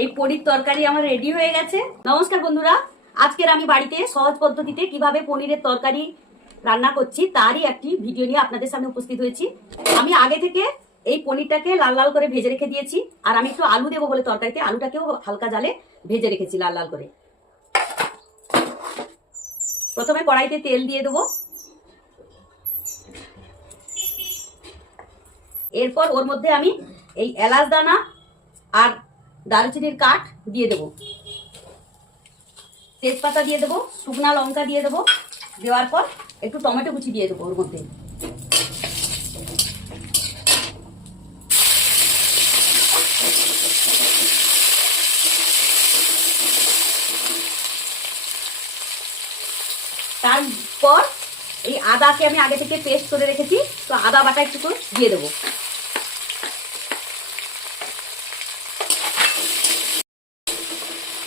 এই পনির তরকারি আমার রেডি হয়ে গেছে। নমস্কার বন্ধুরা, আজকের আমি বাড়িতে সহজ পদ্ধতিতে কিভাবে পনিরের তরকারি রান্না করছি তারই একটি ভিডিও নিয়ে আপনাদের সামনে উপস্থিত হয়েছি। আমি আগে থেকে এই পনিরটাকে লাল লাল করে ভেজে রেখে দিয়েছি, আর আমি একটু আলু দেবো বলে তরকারিতে আলুটাকেও হালকা জালে ভেজে রেখেছি লাল লাল করে। প্রথমে কড়াইতে তেল দিয়ে দেবো, এরপর ওর মধ্যে আমি এই এলাচ দানা আর দারুচিনির কাঠ দিয়ে দেবো, তেজপাতা দিয়ে দেবো, শুকনা লঙ্কা দিয়ে দেবো, দেওয়ার পর একটু টমেটো কুচি দিয়ে দেবো ওর মধ্যে। তারপর এই আদাকে আমি আগে থেকে পেস্ট করে রেখেছি, তো আদা বাটা একটু দিয়ে দেবো।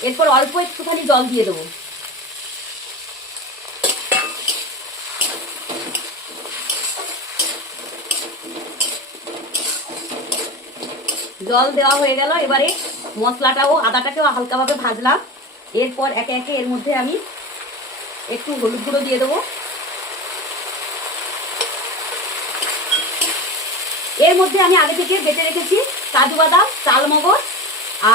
এরপর অল্প একটুখানি জল দিয়ে দেবো। জল দেওয়া হয়ে গেল, এবারে মশলাটাও আদাটাকেও হালকাভাবে ভাজলাম। এরপর একে একে এর মধ্যে আমি একটু হলুদ গুঁড়ো দিয়ে দেবো। এর মধ্যে আমি আগে থেকে বেটে রেখেছি কাজু বাদাম, চালমগজ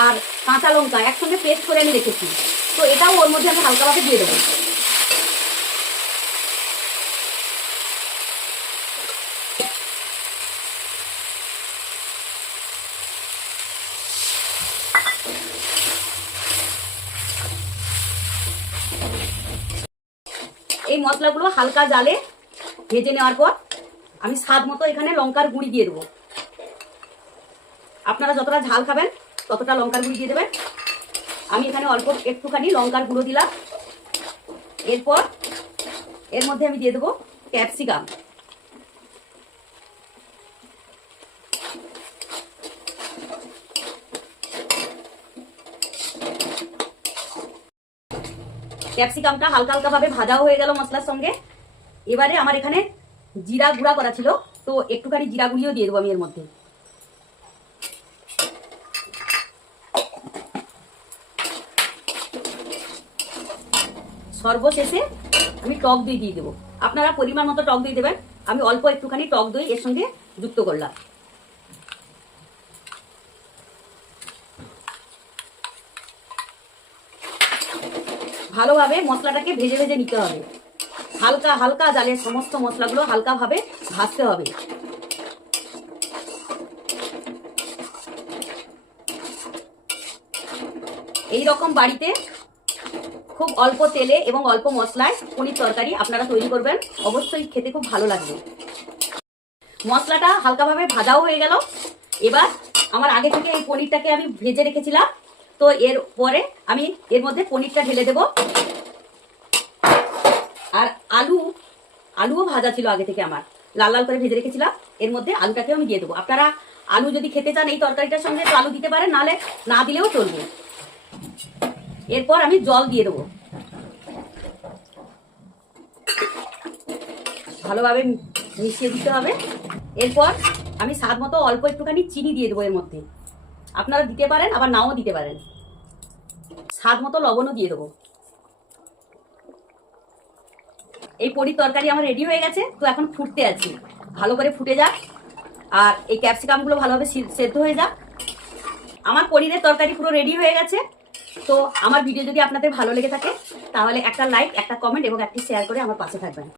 আর কাঁচা লঙ্কা একসঙ্গে পেস্ট করে আমি রেখেছি, তো এটাও ওর মধ্যে আমি হালকাভাবে দিয়ে দেবো। এই মশলাগুলো হালকা জালে ভেজে নেওয়ার পর আমি স্বাদ মতো এখানে লঙ্কার গুঁড়ি দিয়ে দেবো। আপনারা যতটা ঝাল খাবেন ততটা লঙ্কার গুঁড়ি দিয়ে দেবেন। আমি এখানে অল্প একটুখানি লঙ্কার গুঁড়ো দিলাম। এরপর এর মধ্যে আমি দিয়ে দেবো ক্যাপসিকাম। ক্যাপসিকামটা হালকা হালকা ভাবে ভাজাও হয়ে গেল মশলার সঙ্গে। এবারে আমার এখানে জিরা গুঁড়া করা ছিল, তো একটুখানি জিরা গুঁড়িও দিয়ে দেবো আমি এর মধ্যে। সর্বশেষে আমি টক দই দিয়ে দেবো। আপনারা পরিমাণ মতো টক দই দেবেন, আমি অল্প একটুখানি টক দই এর সঙ্গে যুক্ত করলাম। ভালোভাবে মশলাটাকে ভেজে ভেজে নিতে হবে। হালকা হালকা জালে সমস্ত মশলাগুলো হালকাভাবে ভাজতে হবে। এই রকম বাড়িতে খুব অল্প তেলে এবং অল্প মশলায় পনির তরকারি আপনারা তৈরি করবেন, অবশ্যই খেতে খুব ভালো লাগবে। মশলাটা হালকাভাবে ভাজাও হয়ে গেল। এবার আমার আগে থেকে এই পনিরটাকে আমি ভেজে রেখেছিলাম, তো এর পরে আমি এর মধ্যে পনিরটা ঢেলে দেব। আর আলুও ভাজা ছিল আগে থেকে, আমার লাল লাল করে ভেজে রেখেছিলাম। এর মধ্যে আলুটাকেও আমি দিয়ে দেবো। আপনারা আলু যদি খেতে চান এই তরকারিটার সঙ্গে তো আলু দিতে পারেন, নাহলে না দিলেও চলবে। এরপর আমি জল দিয়ে দেবো, ভালোভাবে মিশিয়ে দিতে হবে। এরপর আমি স্বাদ মতো অল্প একটুখানি চিনি দিয়ে দেবো এর মধ্যে। আপনারা দিতে পারেন, আবার নাও দিতে পারেন। স্বাদ মতো লবণও দিয়ে দেবো। এই পনির তরকারি আমার রেডি হয়ে গেছে, তো এখন ফুটতে আছে। ভালো করে ফুটে যাক আর এই ক্যাপসিকামগুলো ভালোভাবে সেদ্ধ হয়ে যাক। আমার পনিরের তরকারি পুরো রেডি হয়ে গেছে। তো আমার ভিডিও যদি আপনাদের ভালো লেগে থাকে তাহলে একটা লাইক, একটা কমেন্ট এবং একটি শেয়ার করে আমার পাশে থাকবেন।